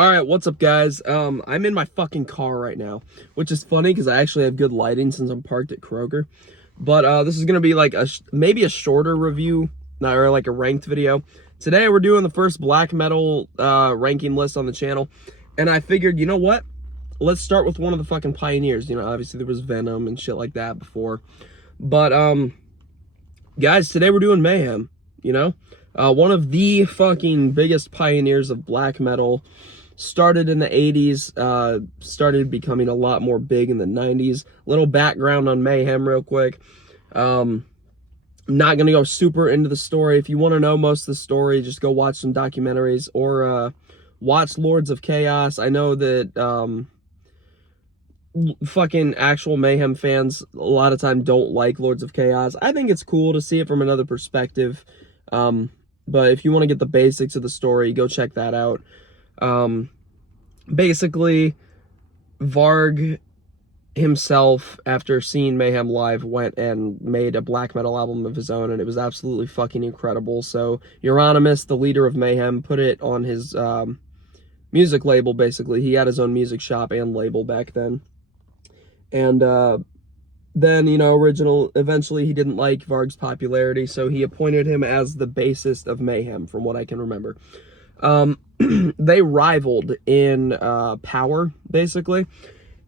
Alright, what's up guys? I'm in my fucking car right now, which is funny because I actually have good lighting since I'm parked at Kroger. But this is gonna be like maybe a shorter review, or like a ranked video. Today we're doing the first black metal ranking list on the channel, and I figured, you know what? Let's start with one of the fucking pioneers. You know, obviously there was Venom and shit like that before. But guys, today we're doing Mayhem, you know? One of the fucking biggest pioneers of black metal. Started in the 80s, started becoming a lot more big in the 90s. Little background on Mayhem real quick. Not going to go super into the story. If you want to know most of the story, just go watch some documentaries or watch Lords of Chaos. I know that fucking actual Mayhem fans a lot of time don't like Lords of Chaos. I think it's cool to see it from another perspective. But if you want to get the basics of the story, go check that out. Basically, Varg himself, after seeing Mayhem live, went and made a black metal album of his own, and it was absolutely fucking incredible. So Euronymous, the leader of Mayhem, put it on his music label. Basically, he had his own music shop and label back then. And then, you know, eventually he didn't like Varg's popularity, so he appointed him as the bassist of Mayhem, from what I can remember. They rivaled in power, basically,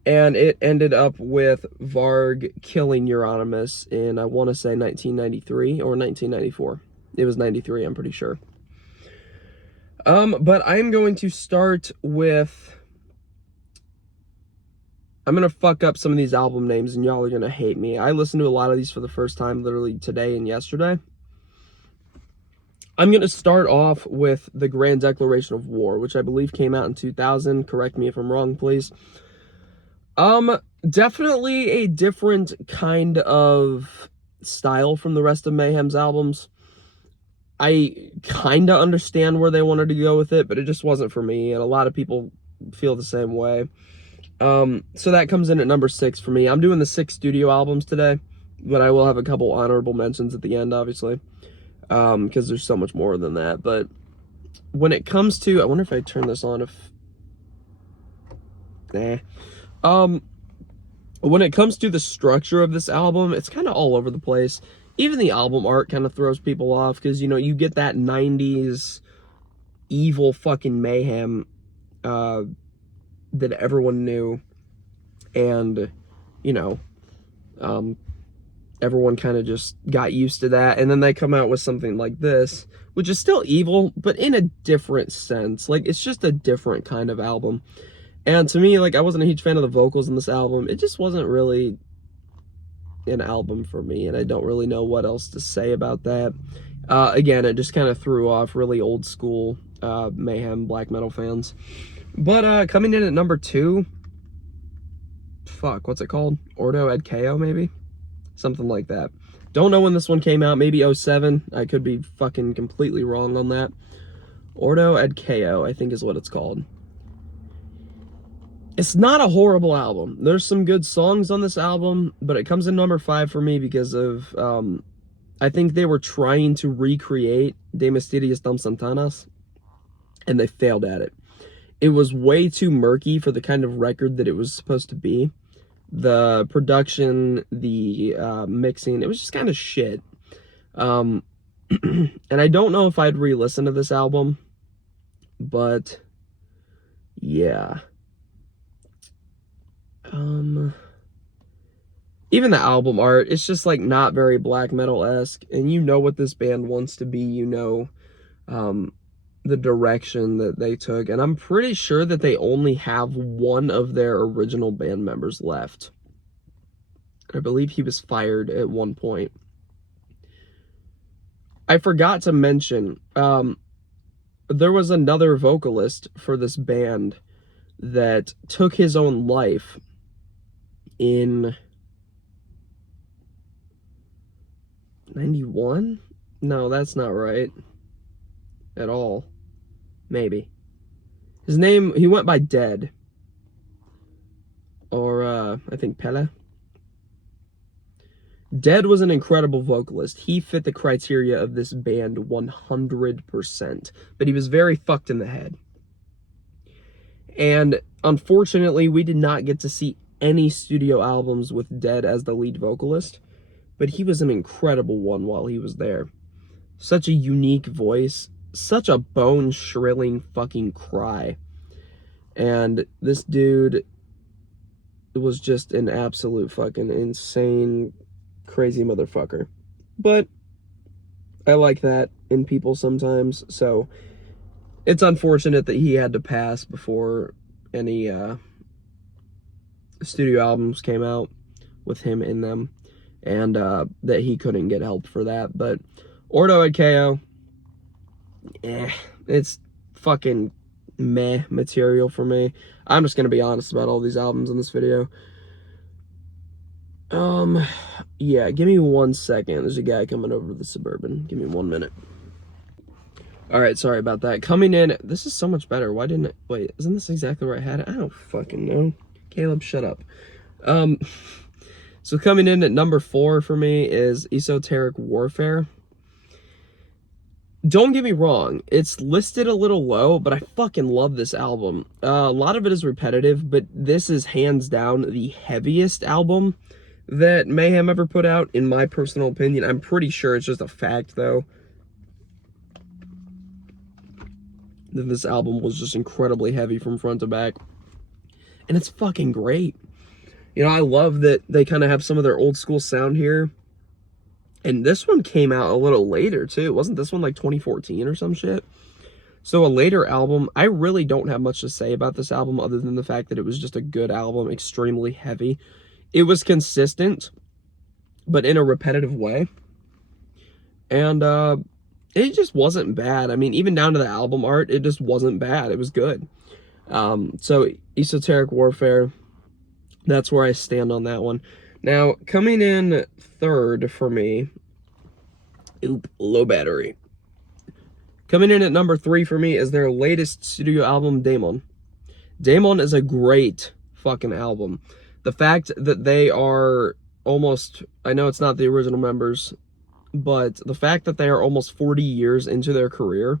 and it ended up with Varg killing Euronymous in, I want to say, 1993 or 1994. It was 93, I'm pretty sure. But I'm going to start with... I'm going to fuck up some of these album names, and y'all are going to hate me. I listened to a lot of these for the first time, literally today and yesterday. I'm going to start off with the Grand Declaration of War, which I believe came out in 2000. Correct me if I'm wrong, please. Definitely a different kind of style from the rest of Mayhem's albums. I kind of understand where they wanted to go with it, but it just wasn't for me, and a lot of people feel the same way. So that comes in at number 6 for me. I'm doing the 6 studio albums today, but I will have a couple honorable mentions at the end, obviously. Because there's so much more than that. But when it comes to, I wonder if I turn this on, when it comes to the structure of this album, it's kind of all over the place. Even the album art kind of throws people off, because, you know, you get that 90s evil fucking Mayhem that everyone knew, and, you know, everyone kind of just got used to that, and then they come out with something like this, which is still evil, but in a different sense. Like, it's just a different kind of album. And to me, like, I wasn't a huge fan of the vocals in this album. It just wasn't really an album for me, and I don't really know what else to say about that. Again, it just kind of threw off really old school Mayhem black metal fans. But coming in at number 2, fuck, what's it called? Ordo Ad Chaos, maybe? Something like that. Don't know when this one came out. Maybe 07. I could be fucking completely wrong on that. Ordo Ad Chaos, I think is what it's called. It's not a horrible album. There's some good songs on this album, but it comes in number 5 for me because of, I think they were trying to recreate De Mysteriis Dom Santanas, and they failed at it. It was way too murky for the kind of record that it was supposed to be. The production, the mixing, it was just kind of shit. And I don't know if I'd re-listen to this album, but yeah. Even the album art, it's just like not very black metal-esque, and you know what this band wants to be, you know, the direction that they took, and I'm pretty sure that they only have one of their original band members left. I believe he was fired at one point. I forgot to mention, there was another vocalist for this band that took his own life in 91? No, that's not right at all. Maybe. His name, he went by Dead. Or, I think Pele. Dead was an incredible vocalist. He fit the criteria of this band 100%. But he was very fucked in the head. And unfortunately, we did not get to see any studio albums with Dead as the lead vocalist, but he was an incredible one while he was there. Such a unique voice, such a bone-shrilling fucking cry. And this dude was just an absolute fucking insane, crazy motherfucker. But I like that in people sometimes, so it's unfortunate that he had to pass before any studio albums came out with him in them, and that he couldn't get help for that. But Ordo Ad Chaos, it's fucking meh material for me. I'm just gonna be honest about all these albums in this video. Yeah, give me 1 second. There's a guy coming over to the Suburban. Give me 1 minute. Alright, sorry about that. Coming in, this is so much better. Why didn't it, wait, isn't this exactly where I had it? I don't fucking know. Caleb, shut up. So coming in at number 4 for me is Esoteric Warfare. Don't get me wrong, it's listed a little low, but I fucking love this album. A lot of it is repetitive, but this is hands down the heaviest album that Mayhem ever put out, in my personal opinion. I'm pretty sure it's just a fact, though, that this album was just incredibly heavy from front to back. And it's fucking great. You know, I love that they kind of have some of their old school sound here. And this one came out a little later, too. Wasn't this one like 2014 or some shit? So a later album. I really don't have much to say about this album other than the fact that it was just a good album, extremely heavy. It was consistent, but in a repetitive way. And it just wasn't bad. I mean, even down to the album art, it just wasn't bad. It was good. So Esoteric Warfare, that's where I stand on that one. Now, coming in third for me, low battery. Coming in at number 3 for me is their latest studio album, Daemon. Daemon is a great fucking album. The fact that they are almost, I know it's not the original members, but the fact that they are almost 40 years into their career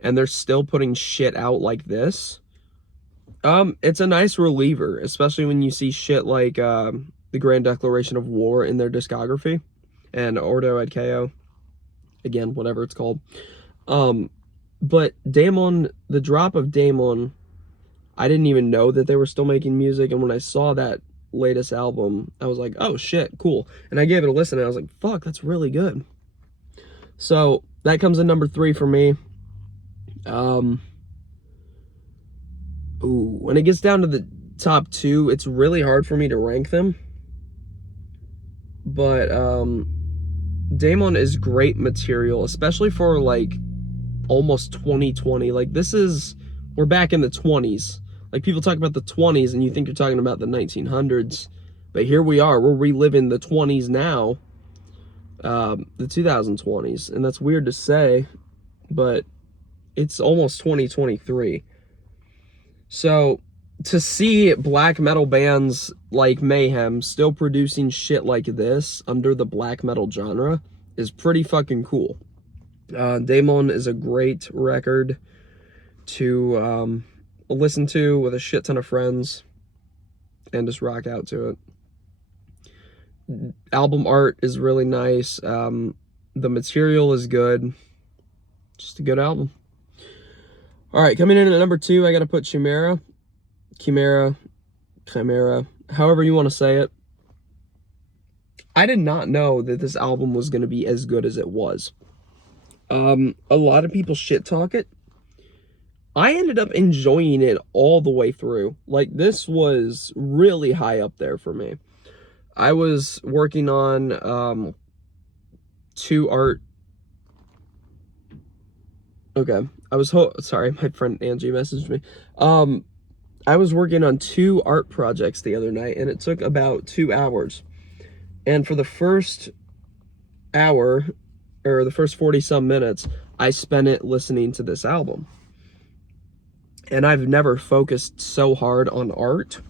and they're still putting shit out like this, it's a nice reliever, especially when you see shit like the Grand Declaration of War in their discography and Ordo Ad Chaos, again, whatever it's called. But Daemon, the drop of Daemon, I didn't even know that they were still making music, and when I saw that latest album, I was like, oh shit, cool. And I gave it a listen, and I was like, fuck, that's really good. So that comes in number 3 for me. When it gets down to the top 2, it's really hard for me to rank them. But Daemon is great material, especially for like almost 2020. Like, we're back in the 20s. Like, people talk about the 20s and you think you're talking about the 1900s, but here we are, we're reliving the 20s now, the 2020s, and that's weird to say, but it's almost 2023. So to see black metal bands like Mayhem still producing shit like this under the black metal genre is pretty fucking cool. Daemon is a great record to listen to with a shit ton of friends and just rock out to it. Album art is really nice. The material is good. Just a good album. Alright, coming in at number 2, I gotta put Chimera, however you want to say it. I did not know that this album was going to be as good as it was. A lot of people shit talk it. I ended up enjoying it all the way through. Like, this was really high up there for me. I was working on 2 art. Okay, sorry, my friend Angie messaged me. I was working on 2 art projects the other night, and it took about 2 hours. And for the first hour, or the first 40-some minutes, I spent it listening to this album. And I've never focused so hard on art,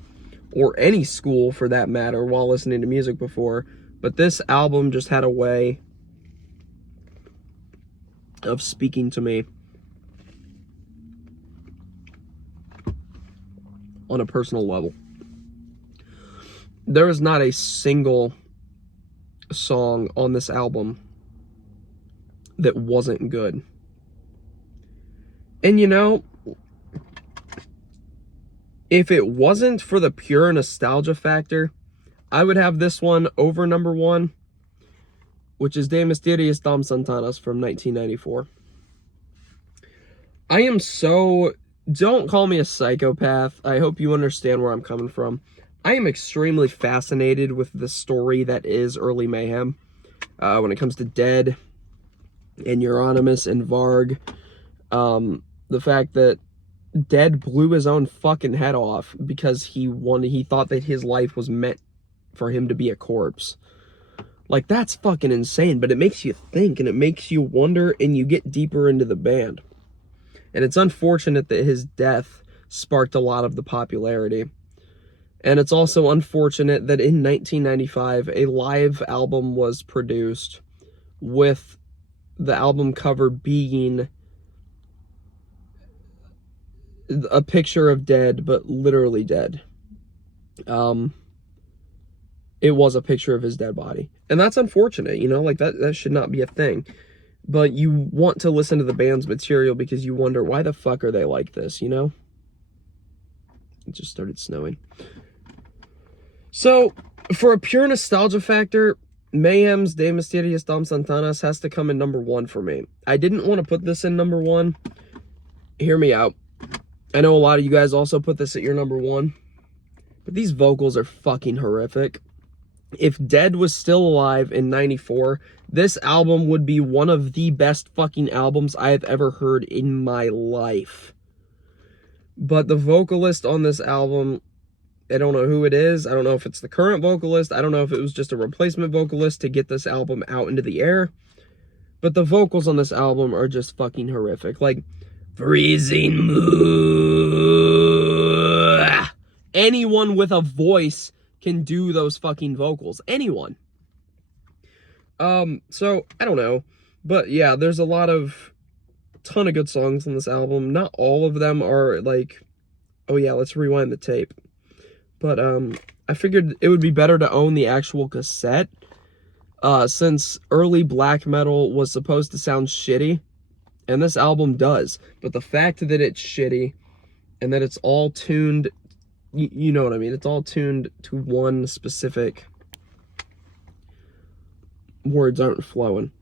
or any school for that matter, while listening to music before. But this album just had a way of speaking to me. on a personal level. There is not a single song on this album that wasn't good. And you know, if it wasn't for the pure nostalgia factor, I would have this one over number 1, which is De Mysterious Dom Santanas from 1994. I am so... Don't call me a psychopath. I hope you understand where I'm coming from. I am extremely fascinated with the story that is early Mayhem. When it comes to Dead and Euronymous and Varg. The fact that Dead blew his own fucking head off because he thought that his life was meant for him to be a corpse. Like, that's fucking insane, but it makes you think and it makes you wonder and you get deeper into the band. And it's unfortunate that his death sparked a lot of the popularity. And it's also unfortunate that in 1995, a live album was produced with the album cover being a picture of Dead, but literally dead. It was a picture of his dead body. And that's unfortunate, you know, like that should not be a thing. But you want to listen to the band's material because you wonder, why the fuck are they like this, you know? It just started snowing. So, for a pure nostalgia factor, Mayhem's De Mysterious Dom Santanas has to come in number 1 for me. I didn't want to put this in number 1. Hear me out. I know a lot of you guys also put this at your number 1. But these vocals are fucking horrific. If Dead was still alive in 94, this album would be one of the best fucking albums I have ever heard in my life. But the vocalist on this album, I don't know who it is. I don't know if it's the current vocalist. I don't know if it was just a replacement vocalist to get this album out into the air. But the vocals on this album are just fucking horrific. Like, freezing moon. Anyone with a voice can do those fucking vocals. Anyone. So, I don't know. But yeah, there's a ton of good songs on this album. Not all of them are like, oh yeah, let's rewind the tape. But, I figured it would be better to own the actual cassette. Since early black metal was supposed to sound shitty. And this album does. But the fact that it's shitty and that it's all tuned... You know what I mean? It's all tuned to one specific... Words aren't flowing.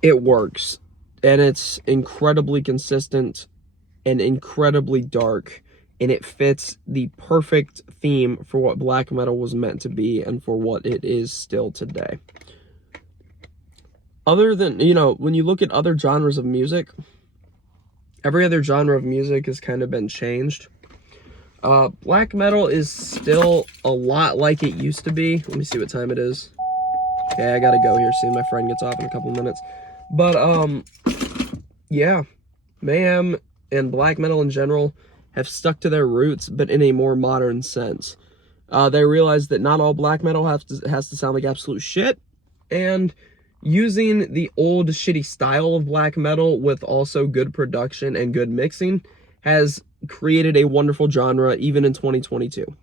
It works. And it's incredibly consistent and incredibly dark. And it fits the perfect theme for what black metal was meant to be and for what it is still today. Other than, you know, when you look at other genres of music, every other genre of music has kind of been changed. Black metal is still a lot like it used to be. Let me see what time it is. Okay, I gotta go here soon. My friend gets off in a couple of minutes. But, yeah. Mayhem and black metal in general have stuck to their roots, but in a more modern sense. They realized that not all black metal has to sound like absolute shit, and using the old shitty style of black metal with also good production and good mixing has created a wonderful genre even in 2022.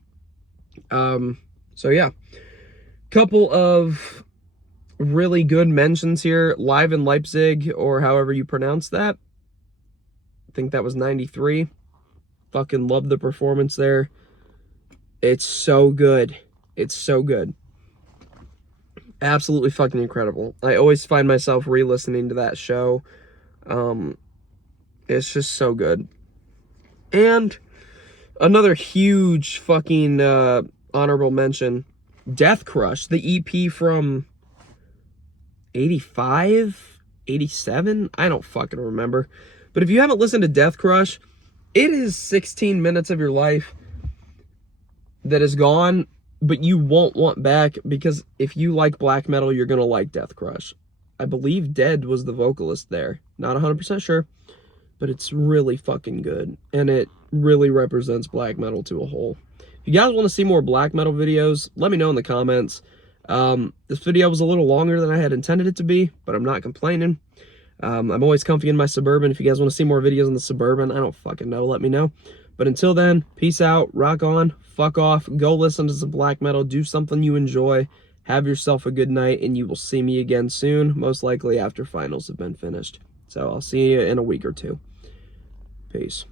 So yeah, couple of really good mentions here. Live in Leipzig, or however you pronounce that. I think that was 93. Fucking love the performance there. It's so good. It's so good. Absolutely fucking incredible. I always find myself re-listening to that show. It's just so good. And another huge fucking honorable mention, Death Crush, the EP from 85, 87, I don't fucking remember. But if you haven't listened to Death Crush, it is 16 minutes of your life that is gone, but you won't want back, because if you like black metal, you're gonna like Death Crush. I believe Dead was the vocalist there. Not 100% sure, but it's really fucking good, and it really represents black metal to a whole. If you guys want to see more black metal videos, let me know in the comments. This video was a little longer than I had intended it to be, but I'm not complaining. I'm always comfy in my Suburban. If you guys want to see more videos in the Suburban, I don't fucking know, let me know. But until then, peace out, rock on, fuck off, go listen to some black metal, do something you enjoy, have yourself a good night, and you will see me again soon, most likely after finals have been finished. So I'll see you in a week or two. Peace.